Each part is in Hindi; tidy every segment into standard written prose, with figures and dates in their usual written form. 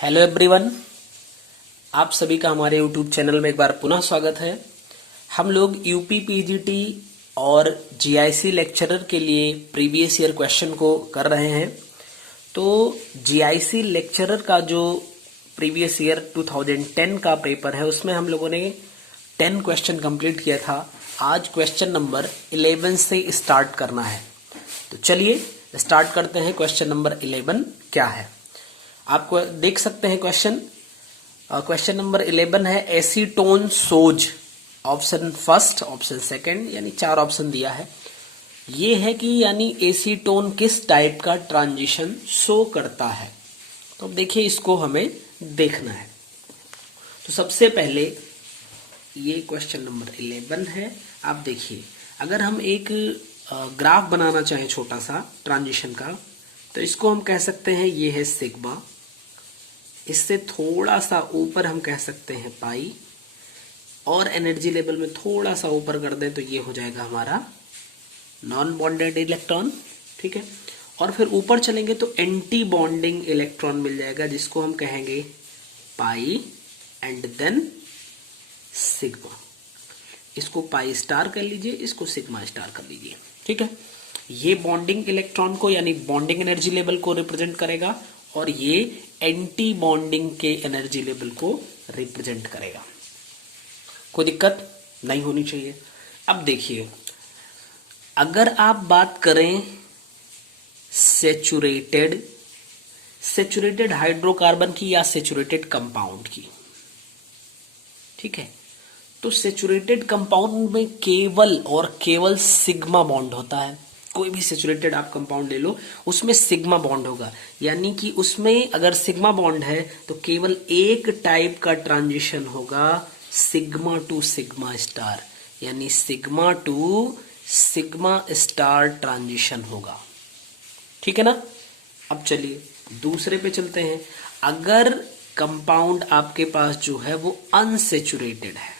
हेलो एवरीवन, आप सभी का हमारे यूट्यूब चैनल में एक बार पुनः स्वागत है। हम लोग यूपी पीजीटी और जीआईसी लेक्चरर के लिए प्रीवियस ईयर क्वेश्चन को कर रहे हैं। तो जीआईसी लेक्चरर का जो प्रीवियस ईयर 2010 का पेपर है उसमें हम लोगों ने 10 क्वेश्चन कंप्लीट किया था। आज क्वेश्चन नंबर 11 से स्टार्ट करना है। तो चलिए स्टार्ट करते हैं। क्वेश्चन नंबर 11 क्या है आपको देख सकते हैं। क्वेश्चन नंबर 11 है एसीटोन सोज। ऑप्शन फर्स्ट, ऑप्शन सेकंड, यानी 4 ऑप्शन दिया है। ये है कि यानी एसीटोन किस टाइप का ट्रांजिशन शो करता है। तो अब देखिए इसको हमें देखना है। तो सबसे पहले ये क्वेश्चन नंबर 11 है। आप देखिए, अगर हम एक ग्राफ बनाना चाहें छोटा सा ट्रांजिशन का, तो इसको हम कह सकते हैं ये है सिग्मा। इससे थोड़ा सा ऊपर हम कह सकते हैं पाई, और एनर्जी लेवल में थोड़ा सा ऊपर कर दें तो ये हो जाएगा हमारा नॉन बॉन्डेड इलेक्ट्रॉन। ठीक है, और फिर ऊपर चलेंगे तो एंटी बॉन्डिंग इलेक्ट्रॉन मिल जाएगा, जिसको हम कहेंगे पाई एंड देन सिग्मा। इसको पाई स्टार कर लीजिए, इसको सिग्मा स्टार कर लीजिए। ठीक है, ये बॉन्डिंग इलेक्ट्रॉन को यानी बॉन्डिंग एनर्जी लेवल को रिप्रेजेंट करेगा, और ये एंटी बॉन्डिंग के एनर्जी लेवल को रिप्रेजेंट करेगा। कोई दिक्कत नहीं होनी चाहिए। अब देखिए, अगर आप बात करें सेचुरेटेड हाइड्रोकार्बन की या सेचुरेटेड कंपाउंड की, ठीक है, तो सेचुरेटेड कंपाउंड में केवल और केवल सिग्मा बॉन्ड होता है। कोई भी सेचुरेटेड आप कंपाउंड ले लो, उसमें सिग्मा बॉन्ड होगा। यानी कि उसमें अगर सिग्मा बॉन्ड है तो केवल एक टाइप का ट्रांजिशन होगा, सिग्मा टू सिग्मा स्टार, यानी sigma to sigma star transition होगा। ठीक है ना। अब चलिए दूसरे पे चलते हैं। अगर कंपाउंड आपके पास जो है वो अनसेचुरेटेड है,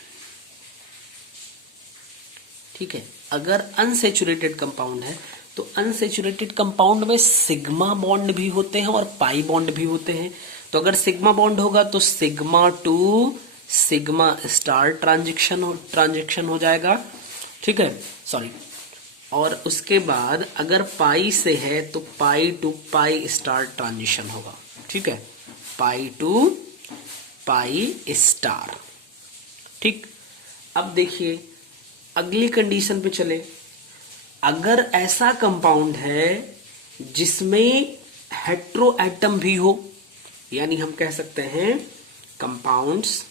ठीक है, अगर अनसेचुरेटेड कंपाउंड है तो अनसेचुरेटेड कंपाउंड में सिग्मा बॉन्ड भी होते हैं और पाई बॉन्ड भी होते हैं। तो अगर सिग्मा बॉन्ड होगा तो sigma to sigma star transaction हो जाएगा। ठीक है, सॉरी। और उसके बाद अगर पाई से है तो पाई टू पाई स्टार ट्रांजिशन होगा। ठीक है, पाई टू पाई स्टार। ठीक, अब देखिए अगली कंडीशन पे चले। अगर ऐसा कंपाउंड है जिसमें हेट्रो एटम भी हो, यानी हम कह सकते हैं compounds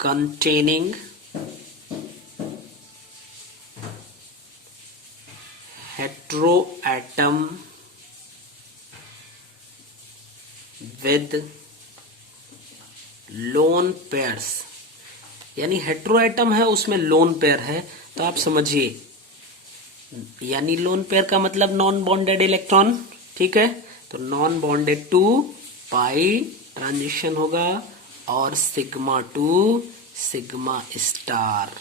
containing hetero atom with lone pairs, यानी हेट्रो एटम है उसमें लोन पेयर है। तो आप समझिए, यानी लोन पेयर का मतलब नॉन बॉन्डेड इलेक्ट्रॉन। ठीक है, तो non bonded to pi transition होगा और सिग्मा टू सिग्मा स्टार।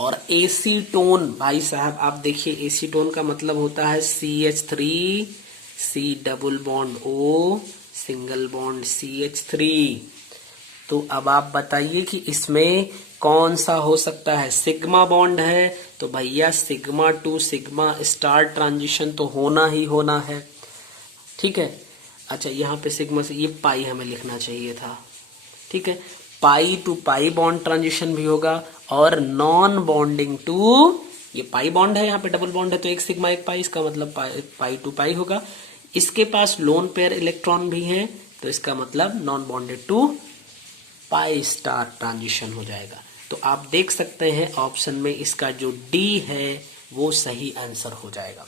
और एसीटोन, भाई साहब आप देखिए, एसीटोन का मतलब होता है CH3 C double bond O single bond CH3। तो अब आप बताइए कि इसमें कौन सा हो सकता है। सिग्मा बॉन्ड है तो भैया sigma to sigma star transition तो होना ही होना है। ठीक है, अच्छा यहाँ पे सिग्मा से ये पाई हमें लिखना चाहिए था। ठीक है, पाई टू पाई बॉन्ड ट्रांजिशन भी होगा, और नॉन बॉन्डिंग टू, ये पाई बॉन्ड है, यहाँ पे डबल बॉन्ड है तो एक सिग्मा एक पाई, इसका मतलब पाई टू पाई होगा। इसके पास लोन पेयर इलेक्ट्रॉन भी है तो इसका मतलब non bonded to pi star transition हो जाएगा। तो आप देख सकते हैं ऑप्शन में इसका जो डी है वो सही आंसर हो जाएगा।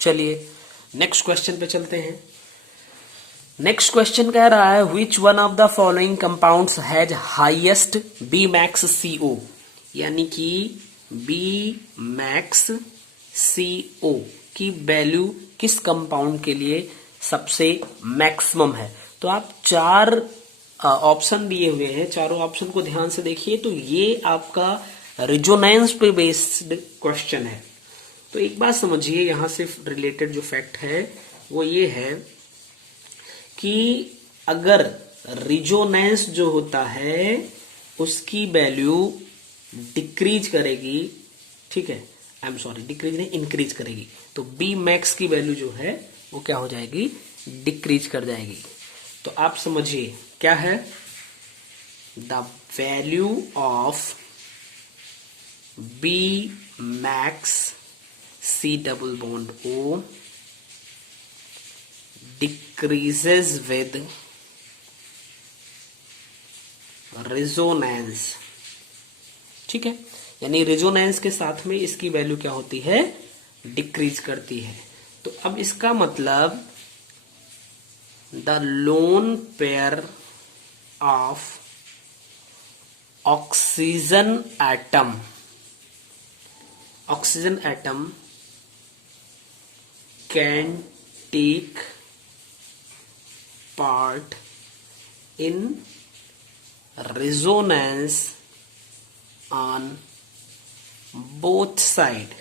चलिए नेक्स्ट क्वेश्चन पे चलते हैं। नेक्स्ट क्वेश्चन कह रहा है which one of the following compounds has highest B max CO, यानी कि बी मैक्स CO की वैल्यू किस कंपाउंड के लिए सबसे मैक्सिमम है। तो आप 4 ऑप्शन दिए हुए हैं, चारों ऑप्शन को ध्यान से देखिए। तो ये आपका रेजोनेंस पे बेस्ड क्वेश्चन है। तो एक बात समझिए, यहां से रिलेटेड जो फैक्ट है वो ये है कि अगर रिजोनेंस जो होता है उसकी वैल्यू डिक्रीज करेगी, ठीक है, आई एम सॉरी, डिक्रीज नहीं, इंक्रीज करेगी, तो बी मैक्स की वैल्यू जो है वो क्या हो जाएगी, डिक्रीज कर जाएगी। तो आप समझिए क्या है, the value of B max C double bond O decreases with resonance, ठीक है, यानी रेजोनेंस के साथ में इसकी वैल्यू क्या होती है, डिक्रीज करती है। तो अब इसका मतलब the lone pair of oxygen atom can take part in resonance on both side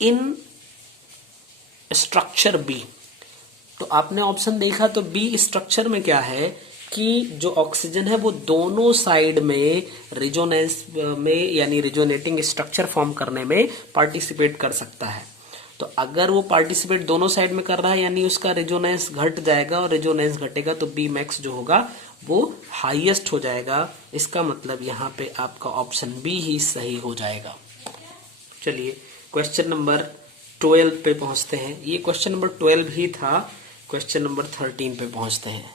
in structure B। तो आपने ऑप्शन देखा तो बी स्ट्रक्चर में क्या है कि जो ऑक्सीजन है वो दोनों साइड में रिजोनेंस में यानी रिजोनेटिंग स्ट्रक्चर फॉर्म करने में पार्टिसिपेट कर सकता है। तो अगर वो पार्टिसिपेट दोनों साइड में कर रहा है यानी उसका रेजोनेंस घट जाएगा, और रेजोनेंस घटेगा तो बी मैक्स जो होगा वो हाईएस्ट हो जाएगा। इसका मतलब यहाँ पे आपका ऑप्शन बी ही सही हो जाएगा। चलिए क्वेश्चन नंबर 12 पे पहुंचते हैं। ये क्वेश्चन नंबर 12 ही था, क्वेश्चन नंबर 13 पे पहुंचते हैं।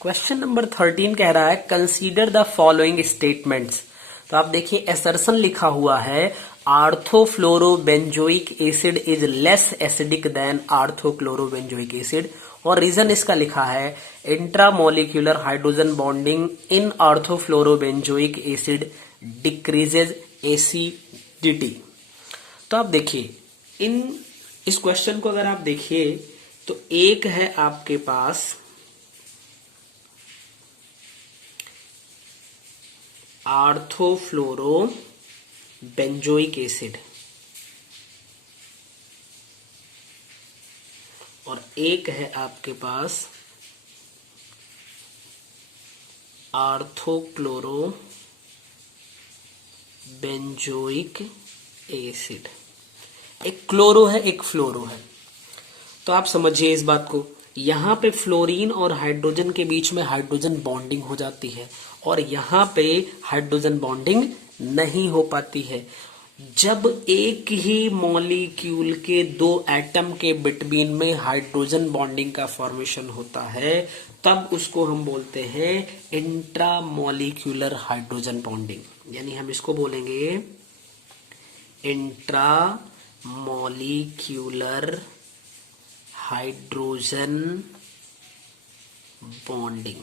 क्वेश्चन नंबर 13 कह रहा है कंसीडर द फॉलोइंग स्टेटमेंट्स। तो आप देखिए असर्शन लिखा हुआ है orthofluorobenzoic acid is less acidic than orthochlorobenzoic acid, और रीजन इसका लिखा है intramolecular hydrogen bonding in orthofluorobenzoic acid decreases acidity. तो आप देखिए इस क्वेश्चन को अगर आप देखिए तो एक है आपके पास आर्थोफ्लोरोबेंजोइक एसिड और एक है आपके पास आर्थोक्लोरोबेंजोइक एसिड। एक क्लोरो है एक फ्लोरो है। तो आप समझिए इस बात को, यहां पे फ्लोरीन और हाइड्रोजन के बीच में हाइड्रोजन बॉन्डिंग हो जाती है और यहां पे हाइड्रोजन बॉन्डिंग नहीं हो पाती है। जब एक ही मॉलिक्यूल के दो एटम के बिटवीन में हाइड्रोजन बॉन्डिंग का फॉर्मेशन होता है तब उसको हम बोलते हैं इंट्रामॉलिक्यूलर हाइड्रोजन बॉन्डिंग, यानी हम इसको बोलेंगे इंट्रामॉलिक्यूलर हाइड्रोजन बॉन्डिंग।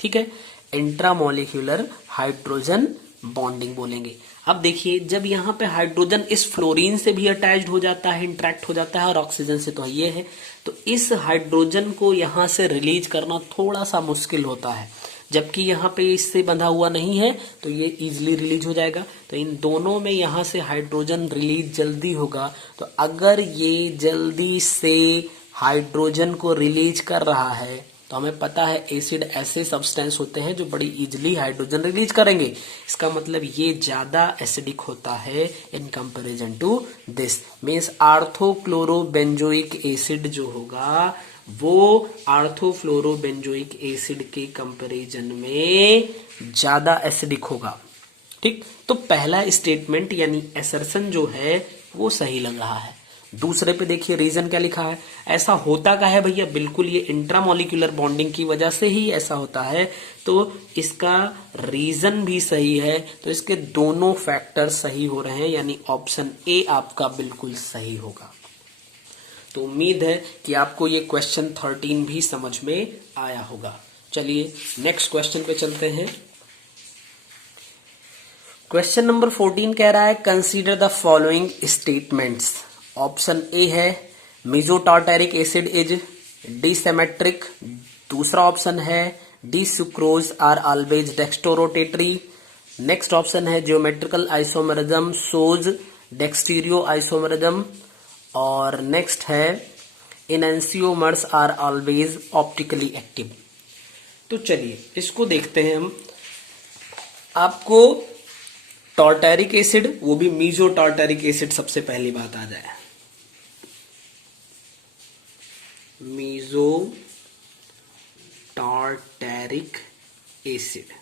ठीक है, इंट्रामॉलिक्यूलर हाइड्रोजन बॉन्डिंग बोलेंगे। अब देखिए जब यहाँ पे हाइड्रोजन इस फ्लोरीन से भी अटैच्ड हो जाता है, इंटरेक्ट हो जाता है और ऑक्सीजन से तो ये है, तो इस हाइड्रोजन को यहाँ से रिलीज करना थोड़ा सा मुश्किल होता है, जबकि यहाँ पे इससे बंधा हुआ नहीं है तो ये इजीली रिलीज हो जाएगा। तो इन दोनों में यहाँ से हाइड्रोजन रिलीज जल्दी होगा। तो अगर ये जल्दी से हाइड्रोजन को रिलीज कर रहा है तो हमें पता है एसिड ऐसे सब्सटेंस होते हैं जो बड़ी इजीली हाइड्रोजन रिलीज करेंगे। इसका मतलब ये ज्यादा एसिडिक होता है in comparison to this. Means orthochlorobenzoic acid जो होगा वो आर्थोफ्लोरोबेंजोइक एसिड के कंपैरिजन में ज्यादा एसिडिक होगा। ठीक, तो पहला स्टेटमेंट यानी असर्शन जो है वो सही लग रहा है। दूसरे पे देखिए रीजन क्या लिखा है। ऐसा होता क्या है भैया, बिल्कुल ये इंट्रामॉलिक्यूलर बॉन्डिंग की वजह से ही ऐसा होता है, तो इसका रीजन भी सही है। तो इसके दोनों फैक्टर सही हो रहे हैं, यानी ऑप्शन ए आपका बिल्कुल सही होगा। तो उम्मीद है कि आपको ये क्वेश्चन 13 भी समझ में आया होगा। चलिए नेक्स्ट क्वेश्चन पे चलते हैं। क्वेश्चन नंबर 14 कह रहा है consider the following statements. Option A है मेसोटार्टेरिक एसिड इज डिसेमेट्रिक। दूसरा ऑप्शन है D sucrose are always dextrorotatory. Next option है geometrical isomerism shows diastereo isomerism, और नेक्स्ट है enantiomers are always optically active. तो चलिए इसको देखते हैं हम। आपको टार्टरिक एसिड, वो भी मीजो टार्टरिक एसिड, सबसे पहली बात आ जाए, मीजो टार्टरिक एसिड।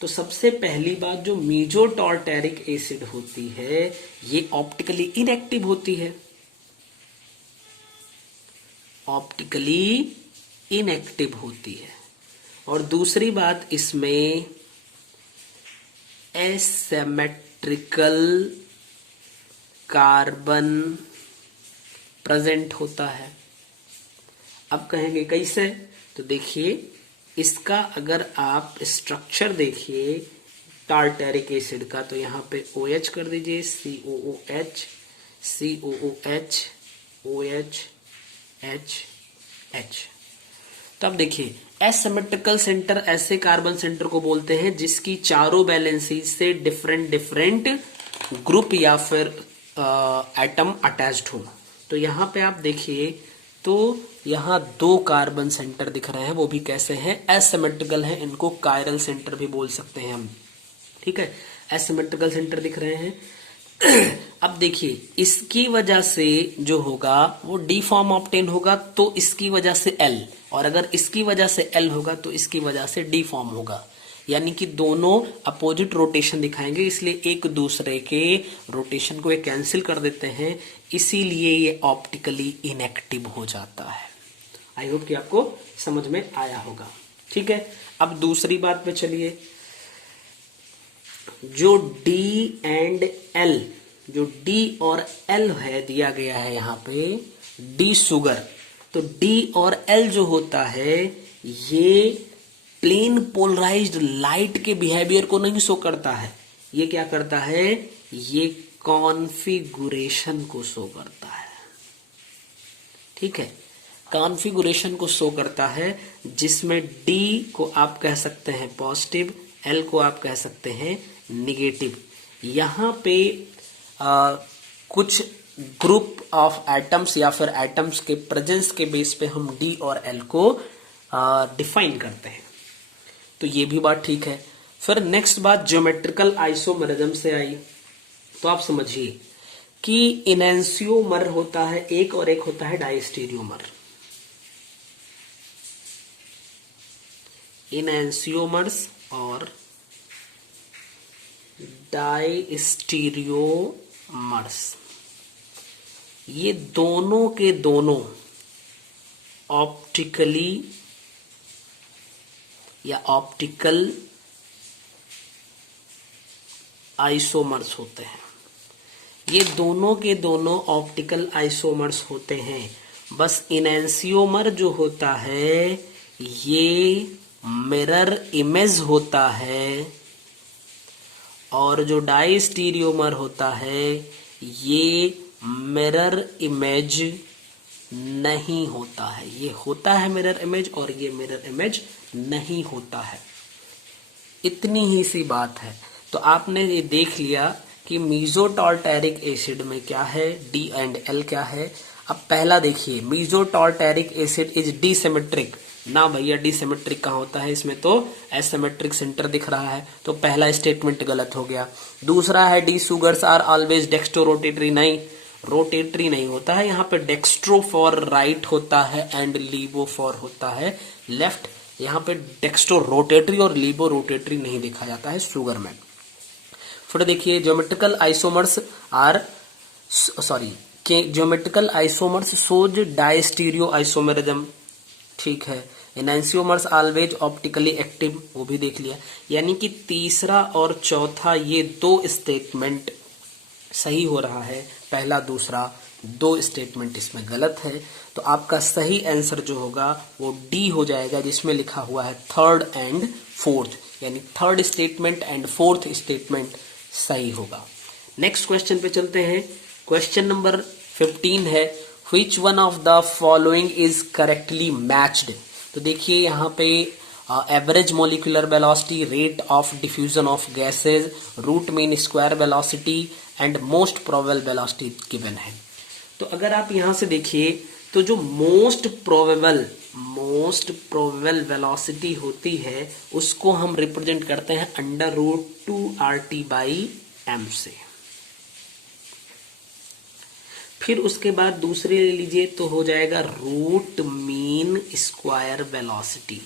तो सबसे पहली बात, जो मीजो टार्टरिक एसिड होती है ये ऑप्टिकली इनएक्टिव होती है, ऑप्टिकली इनएक्टिव होती है। और दूसरी बात, इसमें एसिमेट्रिकल कार्बन प्रेजेंट होता है। अब कहेंगे कैसे, तो देखिए इसका अगर आप स्ट्रक्चर देखिए टार्टरिक एसिड का, तो यहां पे OH कर दीजिए, COOH, COOH, OH, H। तो अब देखिए एसिमेट्रिकल सेंटर ऐसे कार्बन सेंटर को बोलते हैं जिसकी चारों वैलेंसी से डिफरेंट ग्रुप या फिर एटम अटैच्ड हो। तो यहां पे आप देखिए तो यहां 2 कार्बन सेंटर दिख रहे हैं, वो भी कैसे हैं, एसिमेट्रिकल हैं, इनको कायरल सेंटर भी बोल सकते हैं हम, ठीक है, एसिमेट्रिकल सेंटर दिख रहे हैं। अब देखिए इसकी वजह से जो होगा वो डी फॉर्म ऑब्टेन होगा, तो इसकी वजह से L, और अगर इसकी वजह से L होगा तो इसकी वजह से डी फॉर्म होगा, यानी कि दोनों अपोजिट रोटेशन दिखाएंगे, इसलिए एक दूसरे के रोटेशन को कैंसिल कर देते हैं, इसीलिए ये ऑप्टिकली इनएक्टिव हो जाता है। आई होप कि आपको समझ में आया होगा, ठीक है। अब दूसरी बात पे चलिए, जो D एंड L, जो D और L है दिया गया है यहां पे, D शुगर, तो D और L जो होता है ये प्लेन पोलराइज्ड लाइट के बिहेवियर को नहीं शो करता है, ये क्या करता है, ये कॉन्फ़िगरेशन को शो करता है, ठीक है, कॉन्फ़िगरेशन को शो करता है, जिसमें D को आप कह सकते हैं पॉजिटिव, L को आप कह सकते हैं निगेटिव। यहां पे कुछ ग्रुप ऑफ एटम्स या फिर एटम्स के प्रेजेंस के बेस पे हम D और L को डिफाइन करते हैं, तो ये भी बात ठीक है। फिर नेक्स्ट बात ज्योमेट्रिकल आइसोमरिज्म से आई, तो आप समझिए कि इनैंसियोमर होता है एक और एक होता है डायस्टीरियोमर। इनैंसियोमर्स और डायस्टीरियोमर्स, ये दोनों के दोनों ऑप्टिकली या ऑप्टिकल आइसोमर्स होते हैं, ये दोनों के दोनों ऑप्टिकल आइसोमर्स होते हैं। बस इनैंसियोमर जो होता है ये मिरर इमेज होता है, और जो डायस्टीरियोमर होता है ये मिरर इमेज नहीं होता है, ये होता है मिरर इमेज और ये मिरर इमेज नहीं होता है। इतनी ही सी बात है। तो आपने ये देख लिया कि मीजो टार्टरिक एसिड में क्या है, D एंड L क्या है। अब पहला देखिए, मीजो टार्टरिक एसिड इज डिसिमेट्रिक, ना भैया डिसिमेट्रिक कहाँ होता है, इसमें तो एसिमेट्रिक सेंटर दिख रहा है, तो पहला स्टेटमेंट गलत हो गया। दूसरा है D sugars are always dextro rotatory, नहीं, रोटेटरी नहीं होता है, यहाँ पे डेक्स्ट्रो फॉर राइट होता है एंड लीबो फॉर होता है लेफ्ट। यहाँ पे डेक्स्ट्रो रोटेटरी और लीबो रोटेटरी नहीं देखा जाता है शुगर में। फिर देखिए geometrical isomers are geometrical isomers shows diastereoisomerism, ठीक है। एनैंसियोमर्स ऑलवेज ऑप्टिकली एक्टिव, वो भी देख लिया। यानी कि तीसरा और चौथा ये 2 स्टेटमेंट सही हो रहा है, पहला दूसरा 2 स्टेटमेंट इसमें गलत है। तो आपका सही आंसर जो होगा वो डी हो जाएगा, जिसमें लिखा हुआ है 3rd एंड 4th, यानी 3rd statement and 4th statement सही होगा। नेक्स्ट क्वेश्चन पे चलते हैं। क्वेश्चन नंबर 15 है, which one of the following is correctly matched. तो देखिए यहाँ पे average molecular velocity, rate of diffusion of gases, root mean square velocity and most probable velocity given है। तो अगर आप यहां से देखिए तो जो मोस्ट प्रोबेबल वेलोसिटी होती है उसको हम रिप्रेजेंट करते हैं √2RT/m से। फिर उसके बाद दूसरे ले लीजिए तो हो जाएगा रूट मीन स्क्वायर वेलोसिटी,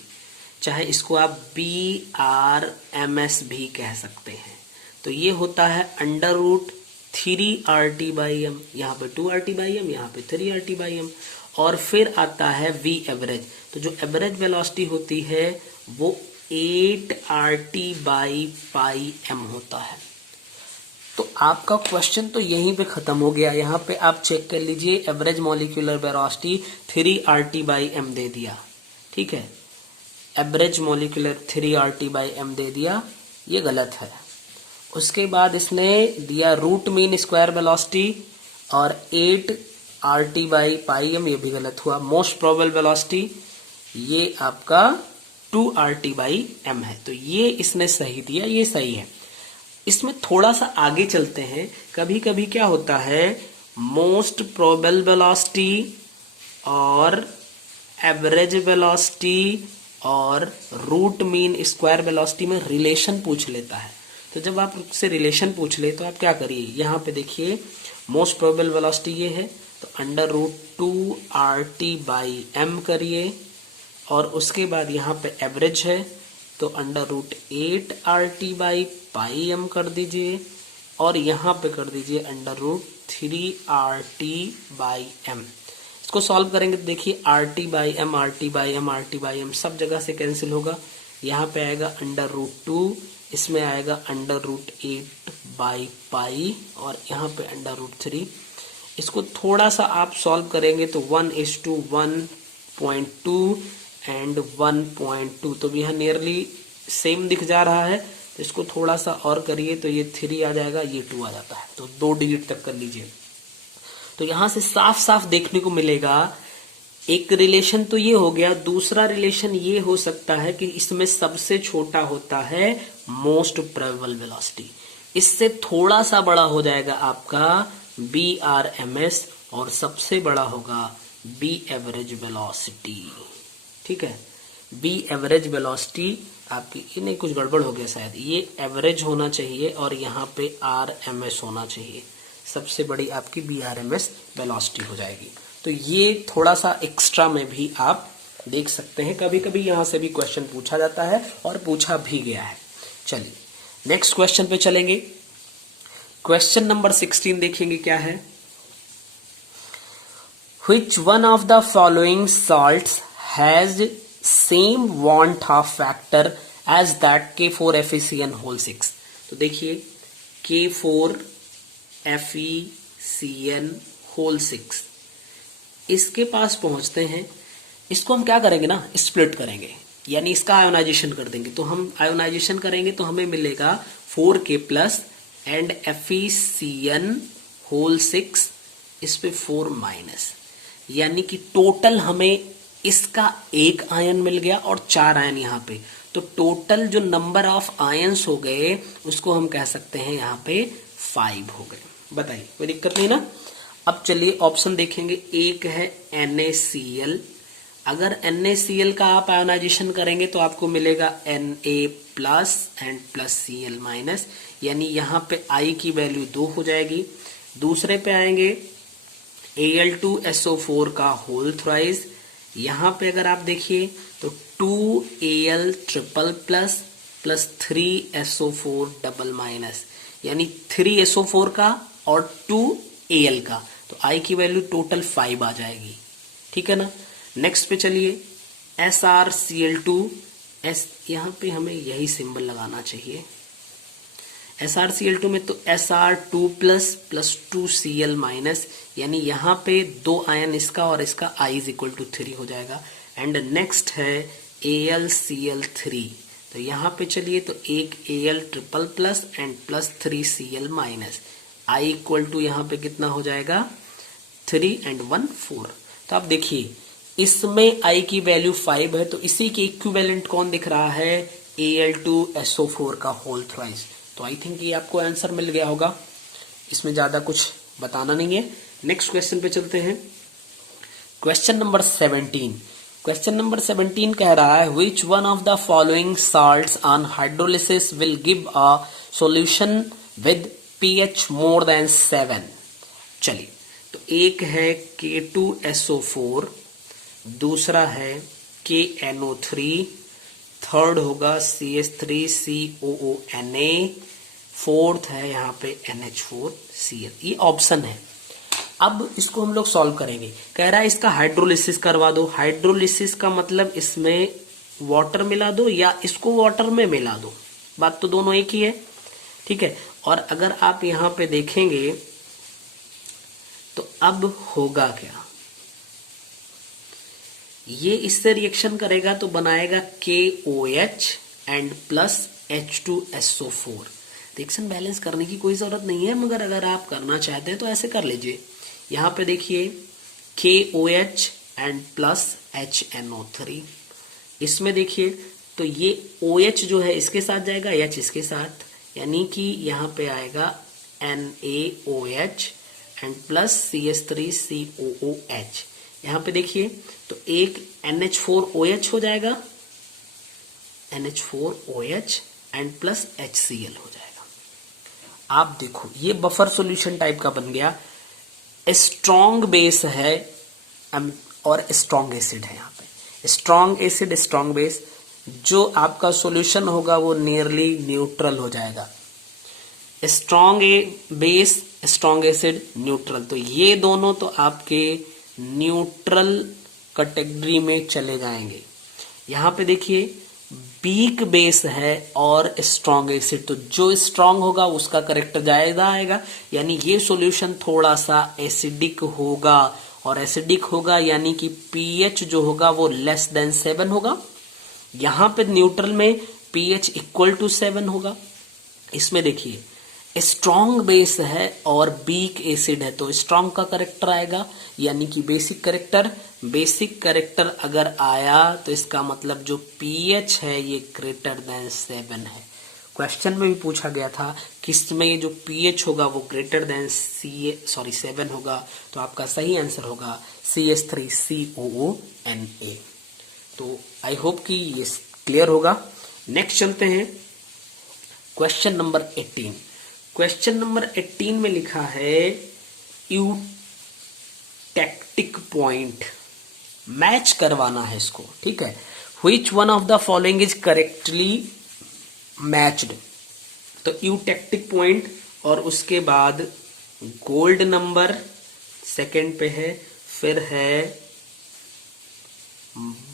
चाहे इसको आप BRMS भी कह सकते हैं। तो ये होता है √3RT/m, यहाँ पे 2RT/m, यहाँ पे 3RT/m। और फिर आता है V एवरेज, तो जो एवरेज वेलोसिटी होती है वो 8RT/m होता है। तो आपका क्वेश्चन तो यहीं पे खत्म हो गया। यहाँ पे आप चेक कर लीजिए, एवरेज मॉलिक्यूलर वेलोसिटी 3RT/m दे दिया, ठीक है, एवरेज मॉलिक्यूलर 3RT/m दे दिया, ये गलत है। उसके बाद इसने दिया रूट मीन स्क्वायर वेलोसिटी और 8RT/m, ये भी गलत हुआ। मोस्ट प्रोबेबल वेलोसिटी ये आपका 2RT/m है, तो ये इसने सही दिया, ये सही है। इसमें थोड़ा सा आगे चलते हैं। कभी कभी क्या होता है, मोस्ट प्रोबेबल वेलोसिटी और एवरेज वेलोसिटी और रूट मीन स्क्वायर वेलोसिटी में रिलेशन पूछ लेता है। तो जब आप उससे रिलेशन पूछ ले तो आप क्या करिए, यहाँ पे देखिए मोस्ट प्रोबेबल वेलोसिटी ये है तो √2RT/m करिए, और उसके बाद यहाँ पे एवरेज है तो √8RT/m कर दीजिए, और यहाँ पे कर दीजिए √3RT/m। इसको सॉल्व करेंगे तो देखिए RT/m सब जगह से कैंसिल होगा। यहाँ पे आएगा √2, इसमें आएगा √8/π और यहाँ पे √3। इसको थोड़ा सा आप सॉल्व करेंगे तो 1:1.2 एंड 1.2, तो यहाँ नियरली सेम दिख जा रहा है। तो इसको थोड़ा सा और करिए तो ये 3 आ जाएगा, ये 2 आ जाता है, तो 2 डिजिट तक कर लीजिए। तो यहां से साफ साफ देखने को मिलेगा, एक रिलेशन तो ये हो गया, दूसरा रिलेशन ये हो सकता है कि इसमें सबसे छोटा होता है मोस्ट प्रोबेबल वेलोसिटी, इससे थोड़ा सा बड़ा हो जाएगा आपका BRMS और सबसे बड़ा होगा B एवरेज वेलोसिटी, ठीक है। B एवरेज वेलोसिटी आपकी, इन्हें कुछ गड़बड़ हो गया शायद, ये एवरेज होना चाहिए और यहाँ पे RMS होना चाहिए, सबसे बड़ी आपकी BRMS वेलोसिटी हो जाएगी। तो ये थोड़ा सा एक्स्ट्रा में भी आप देख सकते हैं, कभी कभी यहाँ से भी क्वेश्चन पूछा जाता है और पूछा भी गया है। चलिए नेक्स्ट क्वेश्चन पे चलेंगे। क्वेश्चन नंबर 16 देखेंगे क्या है। Which one of the following salts has same Van-'t-Hoff factor as that K4FeCN whole 6? तो देखिए K4FeCN whole 6, इसके पास पहुंचते हैं। इसको हम क्या करेंगे ना, स्प्लिट करेंगे, यानी इसका आयोनाइजेशन कर देंगे। तो हम आयोनाइजेशन करेंगे तो हमें मिलेगा 4K+ एंड FeCN whole 6, इस पे 4-, यानी कि टोटल हमें इसका 1 आयन मिल गया और 4 आयन यहाँ पे। तो टोटल जो नंबर ऑफ आयन्स हो गए उसको हम कह सकते हैं यहाँ पे 5 हो गए। बताइए, कोई दिक्कत नहीं ना। अब चलिए ऑप्शन देखेंगे। एक है NaCl, अगर NaCl का आप आयोनाइजेशन करेंगे तो आपको मिलेगा Na+ एंड +Cl-, यानी यहाँ पे I की वैल्यू 2 हो जाएगी। दूसरे पे आएंगे Al2SO4 का होल थ्राइस, यहाँ पे अगर आप देखिए तो 2Al triple plus 3SO4 double-, यानी 3SO4 का और 2Al का, तो I की वैल्यू टोटल 5 आ जाएगी, ठीक है ना। नेक्स्ट पे चलिए SrCl2, यहाँ पे हमें यही सिंबल लगाना चाहिए। SrCl2 में तो Sr2+ + 2Cl-, यानी यहाँ पे 2 आयन इसका और इसका I = 3 हो जाएगा। एंड नेक्स्ट है AlCl3, तो यहाँ पे चलिए तो एक Al triple plus and +3Cl-, I = यहाँ पे कितना हो जाएगा 3 एंड 1 4। तो आप देखिए इसमें I की वैल्यू 5 है, तो इसी के इक्विवेलेंट कौन दिख रहा है, Al2SO4 का होल थ्राइस। तो आई थिंक ये आपको आंसर मिल गया होगा, इसमें ज्यादा कुछ बताना नहीं है। नेक्स्ट क्वेश्चन पे चलते हैं। Question number 17। क्वेश्चन नंबर 17 कह रहा है which one of the following salts on hydrolysis will give a solution with pH more than 7। चलिए, तो एक है K2SO4, दूसरा है KNO3, थर्ड होगा CH3COONA, फोर्थ है यहाँ पे NH4Cl। ये ऑप्शन है। अब इसको हम लोग सॉल्व करेंगे। कह रहा है इसका हाइड्रोलिसिस करवा दो। हाइड्रोलिसिस का मतलब इसमें वाटर मिला दो या इसको वाटर में मिला दो, बात तो दोनों एक ही है, ठीक है। और अगर आप यहाँ पे देखेंगे तो अब होगा क्या, ये इससे रिएक्शन करेगा तो बनाएगा KOH and plus H2SO4। Reaction balance करने की कोई जरूरत नहीं है, मगर अगर आप करना चाहते हैं तो ऐसे कर लीजिए। यहाँ पे देखिए KOH एंड प्लस HNO3, इसमें देखिए तो ये OH जो है इसके साथ जाएगा, H इसके साथ, यानी कि यहाँ पे आएगा NaOH एंड प्लस CH3COOH। यहाँ पे देखिए तो एक NH4OH हो जाएगा, NH4OH एंड प्लस HCl हो जाएगा। आप देखो ये बफर सॉल्यूशन टाइप का बन गया। स्ट्रॉन्ग बेस है और स्ट्रॉन्ग एसिड है। यहाँ पे स्ट्रॉन्ग एसिड स्ट्रॉन्ग बेस, जो आपका सॉल्यूशन होगा वो नियरली न्यूट्रल हो जाएगा। Strong base strong acid neutral, तो ये दोनों तो आपके न्यूट्रल कैटेगरी में चले जाएंगे। यहाँ पे देखिए वीक बेस है और स्ट्रॉन्ग एसिड, तो जो स्ट्रॉन्ग होगा उसका करेक्टर ज्यादा आएगा, यानी ये सॉल्यूशन थोड़ा सा एसिडिक होगा, और एसिडिक होगा यानी कि pH जो होगा वो लेस देन 7 होगा। यहाँ पे न्यूट्रल में pH इक्वल टू 7 होगा। इसमें देखिए स्ट्रॉन्ग बेस है और वीक एसिड है, तो स्ट्रॉन्ग का करेक्टर आएगा, यानी कि बेसिक करेक्टर। बेसिक करेक्टर अगर आया तो इसका मतलब जो pH है ये ग्रेटर देन 7 है। क्वेश्चन में भी पूछा गया था किसमें जो pH होगा वो ग्रेटर देन 7 होगा, तो आपका सही आंसर होगा CH3COONA। तो आई होप कि ये क्लियर होगा। नेक्स्ट चलते हैं क्वेश्चन नंबर 18। क्वेश्चन नंबर 18 में लिखा है यूटेक्टिक पॉइंट, मैच करवाना है इसको, ठीक है। Which one of the following is correctly matched, तो यूटेक्टिक पॉइंट और उसके बाद गोल्ड नंबर सेकंड पे है, फिर है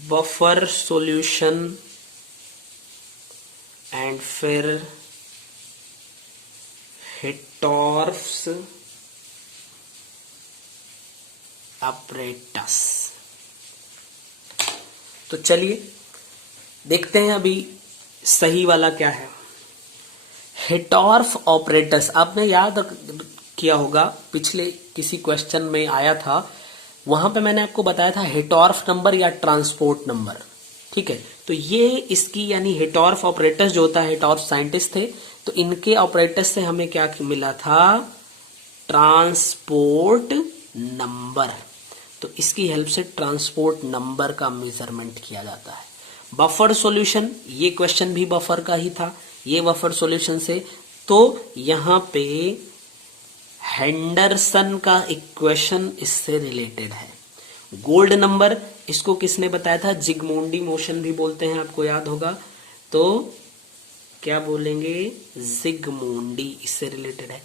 बफर सॉल्यूशन एंड फिर हिटॉर्फ्स अपरेटस। तो चलिए देखते हैं अभी सही वाला क्या है। हिटॉर्फ ऑपरेटस आपने याद किया होगा, पिछले किसी क्वेश्चन में आया था, वहां पे मैंने आपको बताया था हिटॉर्फ नंबर या ट्रांसपोर्ट नंबर, ठीक है। तो ये इसकी यानी हिटॉर्फ ऑपरेटस जो होता है, हिटॉर्फ साइंटिस्ट थे, तो इनके ऑपरेटस से हमें क्या मिला था, ट्रांसपोर्ट नंबर। तो इसकी हेल्प से ट्रांसपोर्ट नंबर का मेजरमेंट किया जाता है। बफर सॉल्यूशन, ये क्वेश्चन भी बफर का ही था, ये बफर सॉल्यूशन से, तो यहां पे हेंडरसन का इक्वेशन इससे रिलेटेड है। गोल्ड नंबर इसको किसने बताया था, जिगमोंडी मोशन भी बोलते हैं, आपको याद होगा, तो क्या बोलेंगे, जिगमोंडी, इससे रिलेटेड है।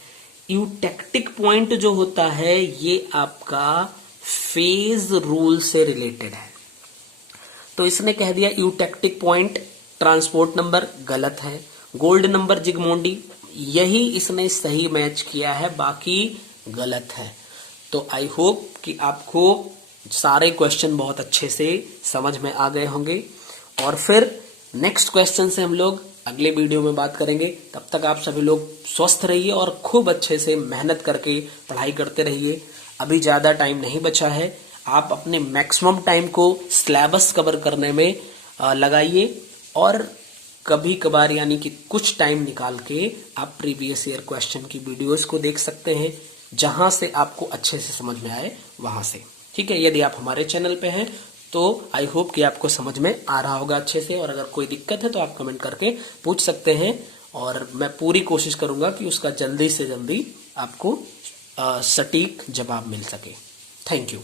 यूटेक्टिक पॉइंट जो होता है ये आपका फेज रूल से रिलेटेड है। तो इसने कह दिया यूटेक्टिक पॉइंट ट्रांसपोर्ट नंबर, गलत है। गोल्ड नंबर जिगमोंडी, यही इसने सही मैच किया है, बाकी गलत है। तो आई होप कि आपको सारे क्वेश्चन बहुत अच्छे से समझ में आ गए होंगे, और फिर नेक्स्ट क्वेश्चन से हम लोग अगले वीडियो में बात करेंगे। तब तक आप सभी लोग स्वस्थ रहिए और खूब अच्छे से मेहनत करके पढ़ाई करते रहिए। अभी ज्यादा टाइम नहीं बचा है, आप अपने मैक्सिमम टाइम को सिलेबस कवर करने में लगाइए और कभी कभार यानी कि कुछ टाइम निकाल के आप प्रीवियस ईयर क्वेश्चन की वीडियोस को देख सकते हैं, जहां से आपको अच्छे से समझ में आए वहां से। ठीक है, यदि आप हमारे चैनल पे हैं तो आई होप कि आपको समझ में आ रहा होगा अच्छे से, और अगर कोई दिक्कत है तो आप कमेंट करके पूछ सकते हैं और मैं पूरी कोशिश करूंगा कि उसका जल्दी से जल्दी आपको सटीक जवाब मिल सके। Thank you.